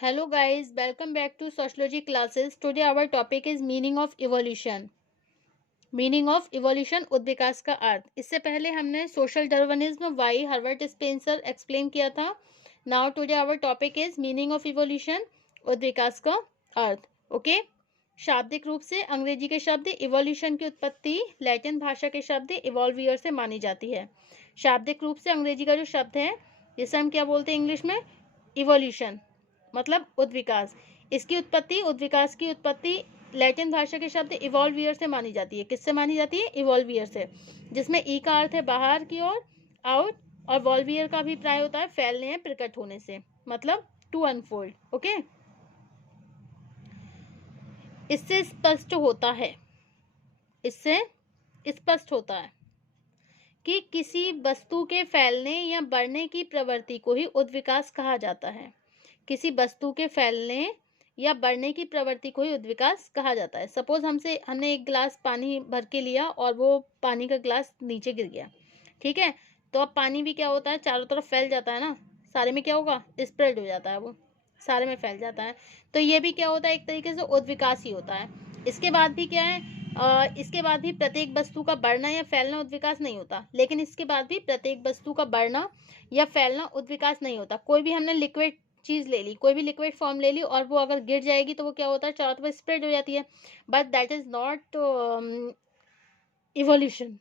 Hello guys, welcome back to sociology classes. Today our topic is meaning of evolution. Meaning of evolution, उद्विकास का अर्थ. इससे पहले हमने social Darwinism by Herbert Spencer explain किया था. Now today our topic is meaning of evolution, उद्विकास का अर्थ. ओके. शाब्दिक रूप से अंग्रेजी के शब्द इवोल्यूशन की उत्पत्ति लैटिन भाषा के शब्द इवॉल्वियर से मानी जाती है. शाब्दिक रूप से अंग्रेजी का जो शब्द है जिसे हम क्या बोलते हैं इंग्लिश में, इवोल्यूशन, मतलब उद्विकास. इसकी उत्पत्ति, उद्विकास की उत्पत्ति लैटिन भाषा के शब्द इवॉल्वियर से मानी जाती है. किससे मानी जाती है? इवॉल्वियर से, जिसमें ई का अर्थ है बाहर की ओर, आउट, और वॉल्वियर का अभिप्राय होता है फैलने या प्रकट होने से, मतलब टू अनफोल्ड. ओके. इससे स्पष्ट होता है कि किसी वस्तु के फैलने या बढ़ने की प्रवृत्ति को ही उद्विकास कहा जाता है. किसी वस्तु के फैलने या बढ़ने की प्रवृत्ति को ही उद्विकास कहा जाता है. सपोज हमने एक गिलास पानी भर के लिया और वो पानी का गिलास नीचे गिर गया. ठीक है, तो अब पानी भी क्या होता है, चारों तरफ फैल जाता है ना. सारे में क्या होगा, स्प्रेड हो जाता है, वो सारे में फैल जाता है. तो ये भी क्या होता है, एक तरीके से उद्विकास ही होता है. इसके बाद भी क्या है, इसके बाद भी प्रत्येक वस्तु का बढ़ना या फैलना उद्विकास नहीं होता. लेकिन इसके बाद भी प्रत्येक वस्तु का बढ़ना या फैलना उद्विकास नहीं होता. कोई भी हमने लिक्विड चीज ले ली, कोई भी लिक्विड फॉर्म ले ली, और वो अगर गिर जाएगी तो वो क्या होता है, चारों तरफ स्प्रेड हो जाती है. But that is not evolution.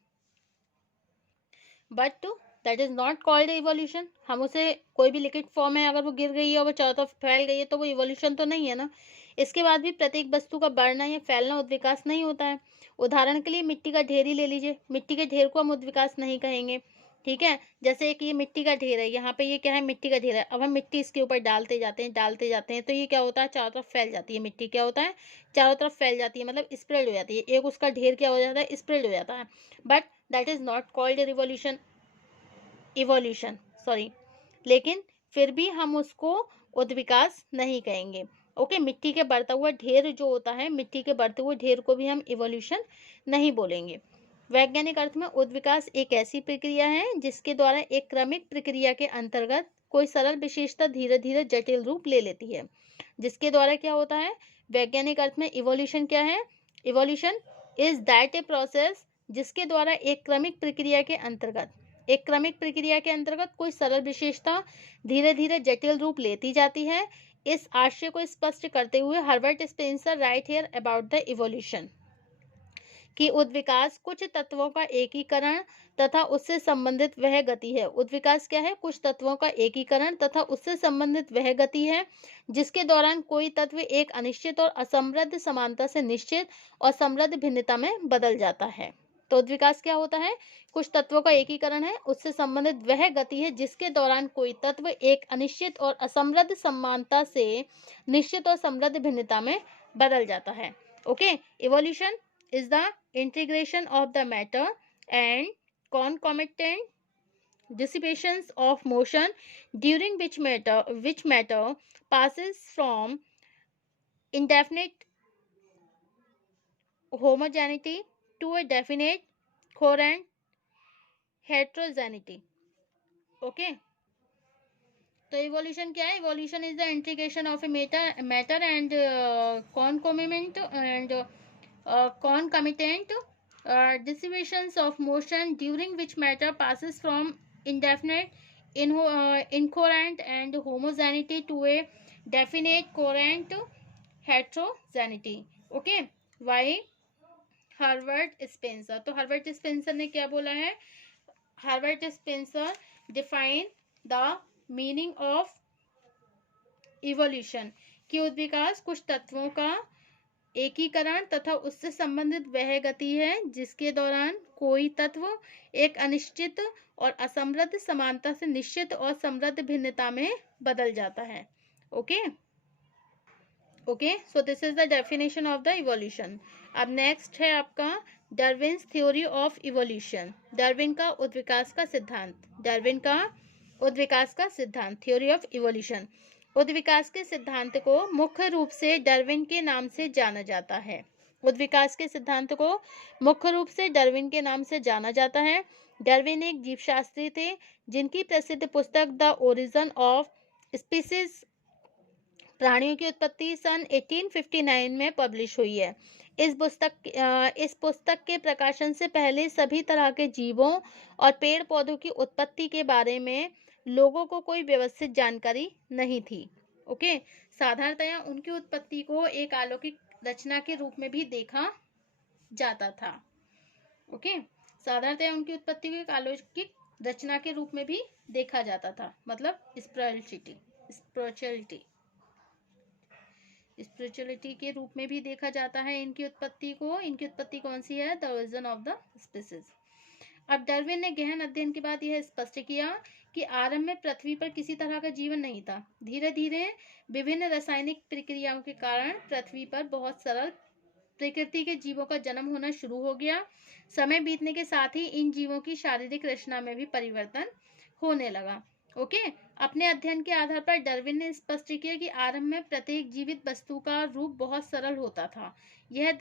But that is not called evolution. हम उसे, कोई भी लिक्विड फॉर्म है, अगर वो गिर गई है और वो चारों तरफ फैल गई है तो वो इवोल्यूशन तो नहीं है ना. इसके बाद भी प्रत्येक वस्तु का बढ़ना या फैलना उद्विकास नहीं होता है. उदाहरण के लिए मिट्टी का ढेर ही ले लीजिए. मिट्टी के ढेर को हम उद्विकास नहीं कहेंगे. ठीक है, जैसे कि ये मिट्टी का ढेर है, यहाँ पे ये क्या है, मिट्टी का ढेर है. अब हम मिट्टी इसके ऊपर डालते जाते हैं तो ये क्या होता है, चारों तरफ फैल जाती है. मिट्टी क्या होता है, चारों तरफ फैल जाती है, मतलब स्प्रेड हो जाती है. एक उसका ढेर क्या हो जाता है, स्प्रेड हो जाता है. But that is not called evolution, sorry. लेकिन फिर भी हम उसको उद्विकास नहीं कहेंगे. ओके. मिट्टी के बढ़ता हुआ ढेर जो होता है, मिट्टी के बढ़ते हुए ढेर को भी हम इवोल्यूशन नहीं बोलेंगे. वैज्ञानिक अर्थ में उद्विकास एक ऐसी प्रक्रिया है जिसके द्वारा एक क्रमिक प्रक्रिया के अंतर्गत कोई सरल विशेषता धीरे धीरे जटिल रूप ले लेती है. जिसके द्वारा क्या होता है, वैज्ञानिक अर्थ में इवोल्यूशन क्या है, evolution is that a process जिसके द्वारा एक क्रमिक प्रक्रिया के अंतर्गत कोई सरल विशेषता धीरे धीरे जटिल रूप लेती जाती है. इस आशय को स्पष्ट करते हुए Herbert Spencer right here about the evolution कि उद्विकास कुछ तत्वों का एकीकरण तथा उससे संबंधित वह गति है. उद्विकास क्या है, कुछ तत्वों का एकीकरण तथा उससे संबंधित वह गति है जिसके दौरान कोई तत्व एक अनिश्चित और असमृद्ध समानता से निश्चित और समृद्ध भिन्नता में बदल जाता है. तो उद्विकास क्या होता है, कुछ तत्वों का एकीकरण है, उससे संबंधित वह गति है जिसके दौरान कोई तत्व एक अनिश्चित और असमृद्ध समानता से निश्चित और समृद्ध भिन्नता में बदल जाता है. Okay. Evolution is the integration of the matter and concomitant dissipations of motion during which matter passes from indefinite homogeneity to a definite coherent heterogeneity. Okay. तो इवोल्यूशन क्या है, evolution is the integration of a matter and concomitant dissipations of motion during which matter passes from indefinite incoherent and homogeneity to a definite coherent heterogeneity. Okay. Why Herbert Spencer. तो Herbert Spencer ने क्या बोला है, Herbert Spencer define the meaning of evolution कि उद्विकास कुछ तत्वों का एकीकरण तथा उससे संबंधित वह गति है जिसके दौरान कोई तत्व एक अनिश्चित और असमृद्ध समानता से निश्चित और समृद्ध भिन्नता में बदल जाता है. Okay. So this is the definition of the evolution. अब नेक्स्ट है आपका Darwin's theory of evolution. Darwin का उद्विकास का सिद्धांत, थ्योरी ऑफ इवोल्यूशन. उद्विकास के सिद्धांत को मुख्य रूप से डार्विन के नाम से जाना जाता है. उद्विकास के सिद्धांत को मुख्य रूप से डार्विन के नाम से जाना जाता है. डार्विन एक जीवशास्त्री थे जिनकी प्रसिद्ध पुस्तक द ओरिजिन ऑफ स्पीसीज प्राणियों की उत्पत्ति सन 1859 में पब्लिश हुई है। इस पुस्तक के प्रकाशन से पहले सभी तरह के जीवों और पेड़ पौधों की उत्पत्ति के बारे में लोगों को कोई व्यवस्थित जानकारी नहीं थी। ओके, साधारणतया उनकी उत्पत्ति को एक अलौकिक रचना के रूप में भी देखा जाता था। ओके, साधारणतया उनकी उत्पत्ति को एक अलौकिक रचना के रूप में भी देखा जाता था, मतलब स्पिरिचुअलिटी के रूप में भी देखा जाता है इनकी उत्पत्ति को। इनकी उत्पत्ति कौन सी है? The origin of the species. अब डार्विन ने गहन अध्ययन के बाद यह स्पष्ट किया कि आरंभ में पृथ्वी पर किसी तरह का जीवन नहीं था। धीरे धीरे विभिन्न रासायनिक प्रक्रियाओं के कारण पृथ्वी पर बहुत सरल प्रकृति के जीवों का जन्म होना शुरू हो गया। समय बीतने के साथ ही इन जीवों की शारीरिक रचना में भी परिवर्तन होने लगा। ओके, अपने अध्ययन के आधार पर डार्विन ने स्पष्ट किया कि आरंभ में प्रत्येक जीवित वस्तु का रूप बहुत सरल होता था। यह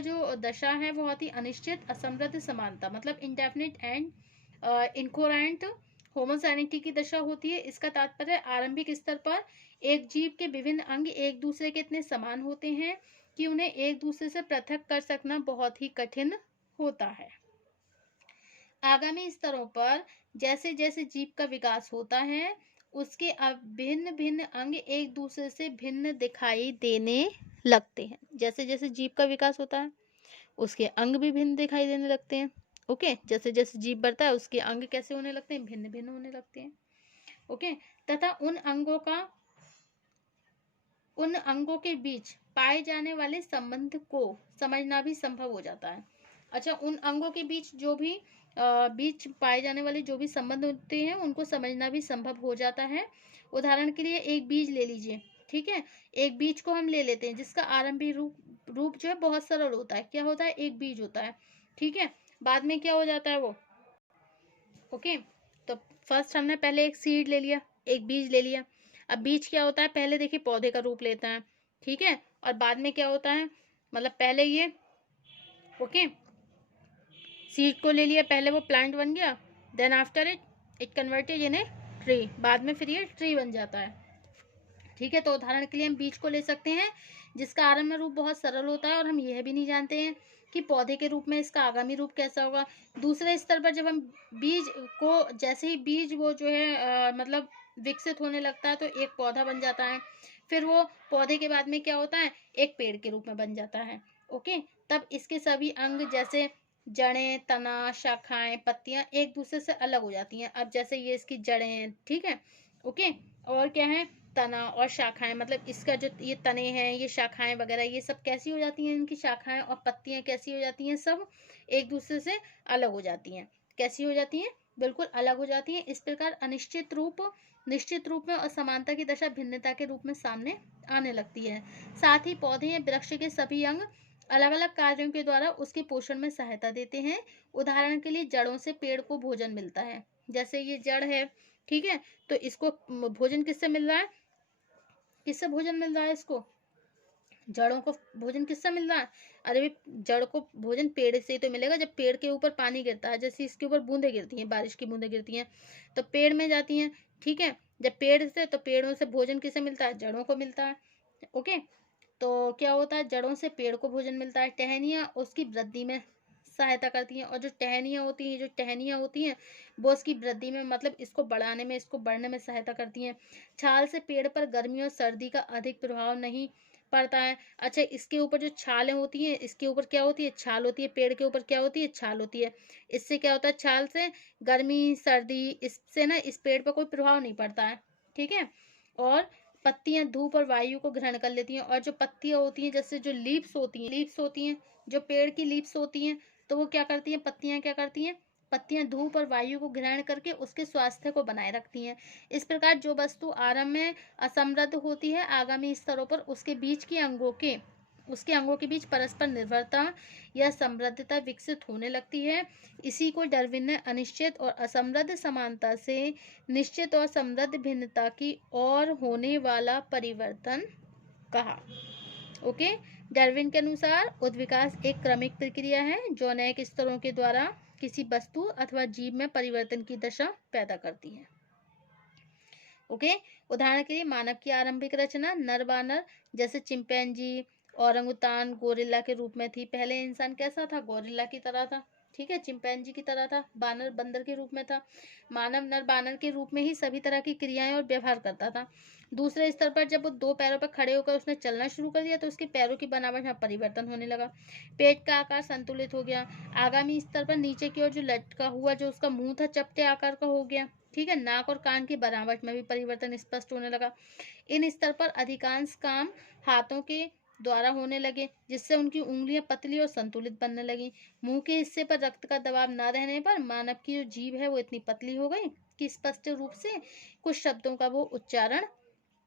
जो दशा है बहुत ही अनिश्चित, असमृद्ध समानता, मतलब इंडेफिनिट एंड इनकोहेरेंट होमोजेनिटी की दशा होती है। इसका तात्पर्य आरंभिक स्तर पर एक जीव के विभिन्न अंग एक दूसरे के इतने समान होते हैं कि उन्हें एक दूसरे से पृथक कर सकना बहुत ही कठिन होता है। आगामी स्तरों पर जैसे जैसे जीव का विकास होता है, उसके अब भिन्न भिन्न अंग एक दूसरे से भिन्न दिखाई देने लगते हैं। जैसे जैसे जीव का विकास होता है, उसके अंग भी भिन्न दिखाई देने लगते हैं। ओके, जैसे जैसे जीव बढ़ता है, उसके अंग कैसे होने लगते हैं? भिन्न भिन्न होने लगते हैं। ओके, तथा उन अंगों के बीच पाए जाने वाले संबंध को समझना भी संभव हो जाता है। अच्छा, उन अंगों के बीच जो भी बीच पाए जाने वाले जो भी संबंध होते हैं, उनको समझना भी संभव हो जाता है। उदाहरण के लिए एक बीज ले लीजिए, ठीक है। एक बीज को हम ले लेते हैं जिसका आरंभिक रूप जो है बहुत सरल होता है। क्या होता है? एक बीज होता है, ठीक है। बाद में क्या हो जाता है वो? ओके, तो फर्स्ट हमने पहले एक सीड ले लिया, एक बीज ले लिया। अब बीज क्या होता है? पहले देखिए पौधे का रूप लेता है, ठीक है। और बाद में क्या होता है? मतलब पहले ये ओके सीड को ले लिया, पहले वो प्लांट बन गया, then after it converted in a tree, बाद में फिर ये ट्री बन जाता है, ठीक है। तो उदाहरण के लिए हम बीज को ले सकते हैं जिसका आरंभ रूप बहुत सरल होता है, और हम यह भी नहीं जानते हैं कि पौधे के रूप में इसका आगामी रूप कैसा होगा। दूसरे स्तर पर जब हम बीज को, जैसे ही बीज वो जो है मतलब विकसित होने लगता है, तो एक पौधा बन जाता है। फिर वो पौधे के बाद में क्या होता है? एक पेड़ के रूप में बन जाता है। ओके, तब इसके सभी अंग जैसे जड़ें, तना, शाखाएं, पत्तियां एक दूसरे से अलग हो जाती हैं। अब जैसे ये इसकी जड़ें हैं, ठीक है, ओके, और क्या है? तना और शाखाएं, मतलब इसका जो ये तने हैं, ये शाखाएं वगैरह, ये सब कैसी हो जाती हैं? इनकी शाखाएं और पत्तियां कैसी हो जाती हैं? सब एक दूसरे से अलग हो जाती हैं। कैसी हो जाती हैं? बिल्कुल अलग हो जाती हैं। इस प्रकार निश्चित रूप में और समानता की दशा भिन्नता के रूप में सामने आने लगती है। साथ ही पौधे या वृक्ष के सभी अंग अलग अलग कार्यों के द्वारा उसके पोषण में सहायता देते हैं। उदाहरण के लिए जड़ों से पेड़ को भोजन मिलता है। जैसे ये जड़ है, ठीक है, तो इसको भोजन किससे मिल रहा है? किससे भोजन मिल रहा है? इसको, जड़ों को भोजन किससे मिल रहा है? अरे जड़ को भोजन पेड़ से ही तो मिलेगा। जब पेड़ के ऊपर पानी गिरता है, जैसे इसके ऊपर बूंदे गिरती हैं, बारिश की बूंदे गिरती हैं, तो पेड़ में जाती हैं, ठीक है। जब पेड़ से, तो पेड़ों से भोजन किसे मिलता है? जड़ों को मिलता है। ओके, तो क्या होता है? जड़ों से पेड़ को भोजन मिलता है। टहनियाँ उसकी वृद्धि में सहायता करती हैं, और जो टहनियाँ होती हैं वो उसकी वृद्धि में, मतलब इसको बढ़ाने में, इसको बढ़ने में सहायता करती हैं। छाल से पेड़ पर गर्मी और सर्दी का अधिक प्रभाव नहीं पड़ता है। अच्छा, इसके ऊपर जो छालें होती हैं, इसके ऊपर क्या होती है? छाल होती है। पेड़ के ऊपर क्या होती है? छाल होती है। इससे क्या होता है? छाल से गर्मी, सर्दी, इससे ना इस पेड़ पर कोई प्रभाव नहीं पड़ता है, ठीक है। और पत्तियां धूप और वायु को ग्रहण कर लेती हैं। और जो पत्तियां होती हैं, जैसे जो लीव्स होती हैं, जो पेड़ की लीव्स होती हैं, तो वो क्या करती हैं? पत्तियां क्या करती हैं? पत्तियां धूप और वायु को ग्रहण करके उसके स्वास्थ्य को बनाए रखती हैं। इस प्रकार जो वस्तु आरंभ में असमृद्ध होती है, आगामी स्तरों पर उसके अंगों के बीच परस्पर निर्भरता या समृद्धता विकसित होने लगती है। इसी को डार्विन ने अनिश्चित और असमृद्ध समानता से निश्चित और समृद्ध भिन्नता की ओर होने वाला परिवर्तन कहा। ओके, डार्विन के अनुसार उद्विकास एक क्रमिक प्रक्रिया है जो अनेक स्तरों के द्वारा किसी वस्तु अथवा जीव में परिवर्तन की दशा पैदा करती है। ओके। उदाहरण के लिए मानव की आरंभिक रचना नर बानर जैसे चिंपैंजी, ओरंगुटान, गोरिल्ला के रूप में थी। पहले इंसान कैसा था? गोरिल्ला की तरह था, ठीक है, चिंपैंजी की तरह था, बानर बंदर के रूप में था। मानव नर बानर के रूप में ही सभी तरह की क्रियाएं और व्यवहार करता था। दूसरे स्तर पर जब वो दो पैरों पर खड़े होकर उसने चलना शुरू कर दिया तो उसके पैरों की बनावट में परिवर्तन होने लगा। पेट का आकार संतुलित हो गया। आगामी स्तर पर नीचे की ओर जो लटका हुआ जो उसका मुंह था चपटे आकार का हो गया, ठीक है। नाक और कान की बनावट में भी परिवर्तन स्पष्ट होने लगा। इन स्तर पर अधिकांश काम हाथों के द्वारा होने लगे, जिससे उनकी उंगलियां पतली और संतुलित बनने लगी। मुंह के हिस्से पर रक्त का दबाव न रहने पर मानव की जो जीभ है वो इतनी पतली हो गई कि स्पष्ट रूप से कुछ शब्दों का वो उच्चारण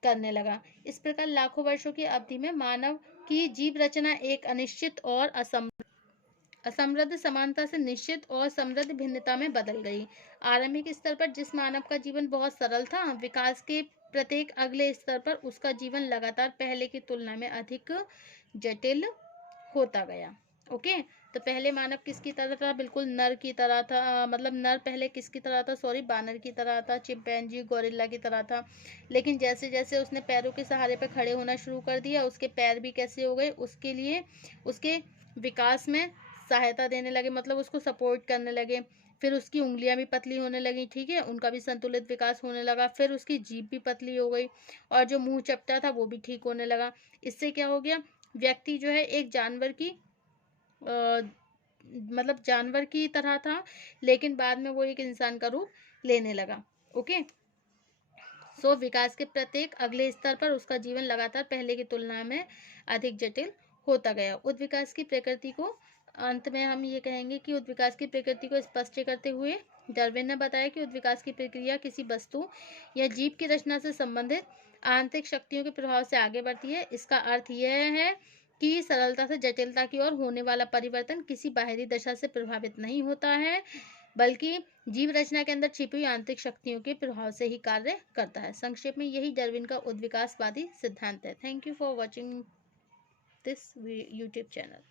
करने लगा। इस प्रकार लाखों वर्षों की अवधि में मानव की जीव रचना एक अनिश्चित और असमृद्ध समानता से निश्चित और समृद्ध भिन्नता में बदल गई। आरंभिक स्तर पर जिस मानव का जीवन बहुत सरल था, विकास के प्रत्येक अगले स्तर पर उसका जीवन लगातार पहले की तुलना में अधिक जटिल होता गया। ओके, तो पहले मानव किसकी तरह था? बिल्कुल नर की तरह था, मतलब नर पहले किसकी तरह था? सॉरी, बानर की तरह था, चिंपैंजी गोरिल्ला की तरह था। लेकिन जैसे जैसे उसने पैरों के सहारे पर खड़े होना शुरू कर दिया, उसके पैर भी कैसे हो गए? उसके लिए उसके विकास में सहायता देने लगे, मतलब उसको सपोर्ट करने लगे। फिर उसकी उंगलियां भी पतली होने लगी, ठीक है, उनका भी संतुलित विकास होने लगा। फिर उसकी जीभ भी पतली हो गई और जो मुंह चपटा था वो भी ठीक होने लगा। इससे क्या हो गया? व्यक्ति जो है एक जानवर की मतलब जानवर की तरह था, लेकिन बाद में वो एक इंसान का रूप लेने लगा। ओके, सो विकास के प्रत्येक अगले स्तर पर उसका जीवन लगातार पहले की तुलना में अधिक जटिल होता गया। उद्विकास की प्रकृति को अंत में हम ये कहेंगे कि उद्विकास की प्रकृति को स्पष्ट करते हुए डार्विन ने बताया कि उद्विकास की प्रक्रिया किसी वस्तु या जीव की रचना से संबंधित आंतरिक शक्तियों के प्रभाव से आगे बढ़ती है। इसका अर्थ यह है कि सरलता से जटिलता की ओर होने वाला परिवर्तन किसी बाहरी दशा से प्रभावित नहीं होता है, बल्कि जीव रचना के अंदर छिपी हुई आंतरिक शक्तियों के प्रभाव से ही कार्य करता है। संक्षेप में यही डार्विन का उद्विकासवादी सिद्धांत है। Thank you for watching this YouTube channel.